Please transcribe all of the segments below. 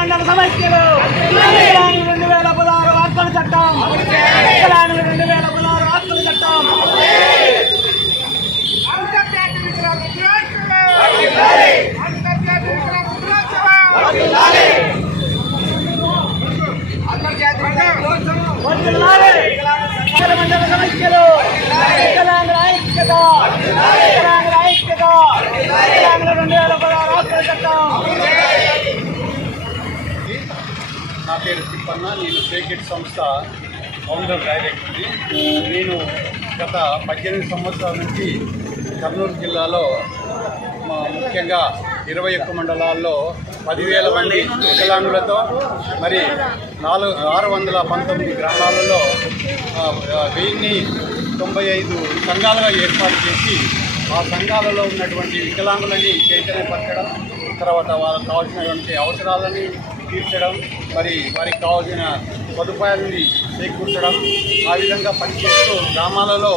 మండల సమస్యలు 2016 హక్కుల చట్టం 2016 హక్కుల చట్టం మండల సమస్యలు వికలాంగుల ఐక్యత 2016 హక్కుల చట్టం. నా పేరు తిప్పన్న. నేను సేకెట్ సంస్థ ఫౌండర్ డైరెక్టర్ని. నేను గత 18 సంవత్సరాల నుంచి కర్నూలు జిల్లాలో ముఖ్యంగా 21 మండలాల్లో 10,000 మంది వికలాంగులతో మరి 619 గ్రామాలలో 1095 సంఘాలుగా ఏర్పాటు చేసి ఆ సంఘాలలో ఉన్నటువంటి వికలాంగులని చైతన్యపరచడం, తర్వాత వాళ్ళకి కావాల్సినటువంటి అవసరాలని తీర్చడం, మరి వారికి కావాల్సిన సదుపాయాలని చేకూర్చడం, ఆ విధంగా పనిచేస్తూ గ్రామాలలో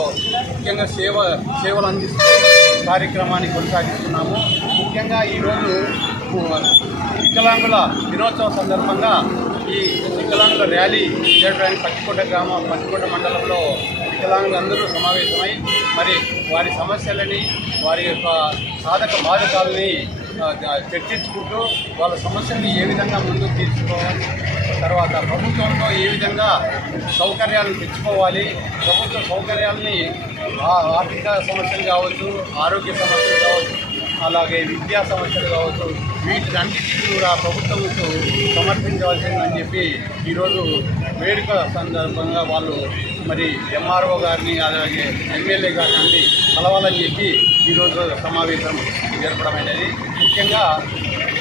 ముఖ్యంగా సేవలు అందిస్తూ కార్యక్రమాన్ని కొనసాగిస్తున్నాము. ముఖ్యంగా ఈరోజు వికలాంగుల దినోత్సవం సందర్భంగా ఈ వికలాంగుల ర్యాలీ చేయడానికి పచ్చికోట మండలంలో వికలాంగులు అందరూ సమావేశమై మరి వారి సమస్యలని, వారి యొక్క సాధక బాధకాలని చర్చించుకుంటూ వాళ్ళ సమస్యల్ని ఏ విధంగా ముందుకు తీర్చుకోవాలి, తర్వాత ప్రభుత్వంలో ఏ విధంగా సౌకర్యాలను తెచ్చుకోవాలి, ప్రభుత్వ సౌకర్యాలని ఆర్థిక సమస్యలు కావచ్చు, ఆరోగ్య సమస్యలు కావచ్చు, అలాగే విద్యా సమస్యలు కావచ్చు, వీటన్నిటికీ కూడా ప్రభుత్వంతో సమర్పించవలసిందని చెప్పి ఈరోజు వేడుక సందర్భంగా వాళ్ళు మరి ఎంఆర్ఓ గారిని అలాగే ఎమ్మెల్యే గారిని కలవాలని చెప్పి ఈరోజు సమావేశం జరపడమైనది. ముఖ్యంగా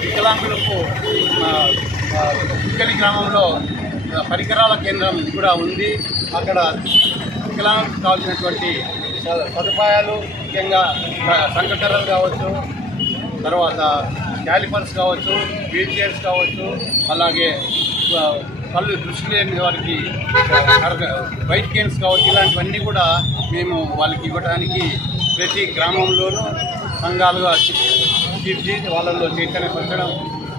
వికలాంగులకు ఉక్కలి గ్రామంలో పరికరాల కేంద్రం కూడా ఉంది. అక్కడ వికలాంగులకు కావాల్సినటువంటి సదుపాయాలు, ముఖ్యంగా సంఘటనలు కావచ్చు, తర్వాత క్యాలిపర్స్ కావచ్చు, వీల్ చైర్స్ కావచ్చు, అలాగే కళ్ళు దృష్టి లేని వారికి వైట్ కేన్స్ కావచ్చు, ఇలాంటివన్నీ కూడా మేము వాళ్ళకి ఇవ్వడానికి ప్రతి గ్రామంలోనూ సంఘాలుగా తీర్చి వాళ్ళల్లో చైతన్యపరచడం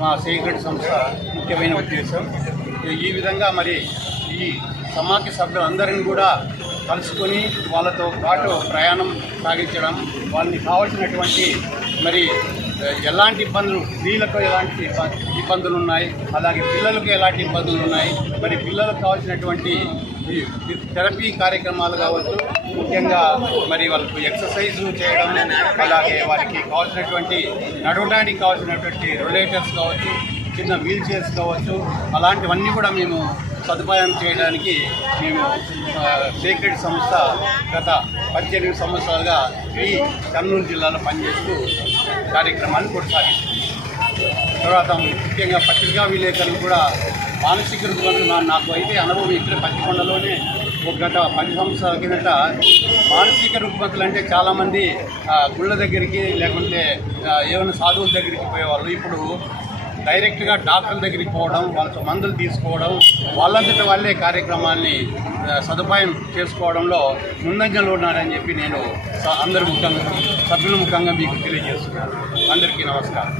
మా సేక్రెట్ సంస్థ ముఖ్యమైన ఉద్దేశం. ఈ విధంగా మరి ఈ సమాఖ్య సభ్యులందరినీ కూడా కలుసుకొని వాళ్ళతో పాటు ప్రయాణం సాగించడం, వాళ్ళని కావాల్సినటువంటి మరి ఎలాంటి ఇబ్బందులు, స్త్రీలకు ఎలాంటి ఇబ్బందులు ఉన్నాయి, అలాగే పిల్లలకు ఎలాంటి ఇబ్బందులు ఉన్నాయి, మరి పిల్లలకు కావాల్సినటువంటి థెరపీ కార్యక్రమాలు కావచ్చు, ముఖ్యంగా మరి వాళ్ళకు ఎక్సర్సైజ్ చేయడం, అలాగే వారికి కావాల్సినటువంటి నడవడానికి కావాల్సినటువంటి రొలేటర్స్ కావచ్చు, చిన్న వీల్ చైర్స్ కావచ్చు, అలాంటివన్నీ కూడా మేము సదుపాయం చేయడానికి మేము సేక్రెట్ సంస్థ గత 18 సంవత్సరాలుగా ఈ కర్నూలు జిల్లాలో పనిచేస్తూ కార్యక్రమాన్ని కొనసాగిస్తుంది. తర్వాత ముఖ్యంగా పత్రికా విలేకరులు కూడా మానసిక రుగ్మతలు నాకు అయితే అనుభవం ఇక్కడ పచ్చికొండలోనే గత 10 సంవత్సరాల కిందట మానసిక రుగ్మతలు అంటే చాలామంది గుళ్ళ దగ్గరికి లేకుంటే ఏమైనా సాధువుల దగ్గరికి పోయేవాళ్ళు. ఇప్పుడు డైరెక్ట్గా డాక్టర్ల దగ్గరికి పోవడం, వాళ్ళ మందులు తీసుకోవడం, వాళ్ళంతటి వాళ్ళే కార్యక్రమాన్ని సదుపాయం చేసుకోవడంలో ముందంజలో ఉన్నారని చెప్పి నేను అందరి ముఖ్యంగా సభ్యుల ముఖ్యంగా మీకు తెలియజేస్తున్నాను. అందరికీ నమస్కారం.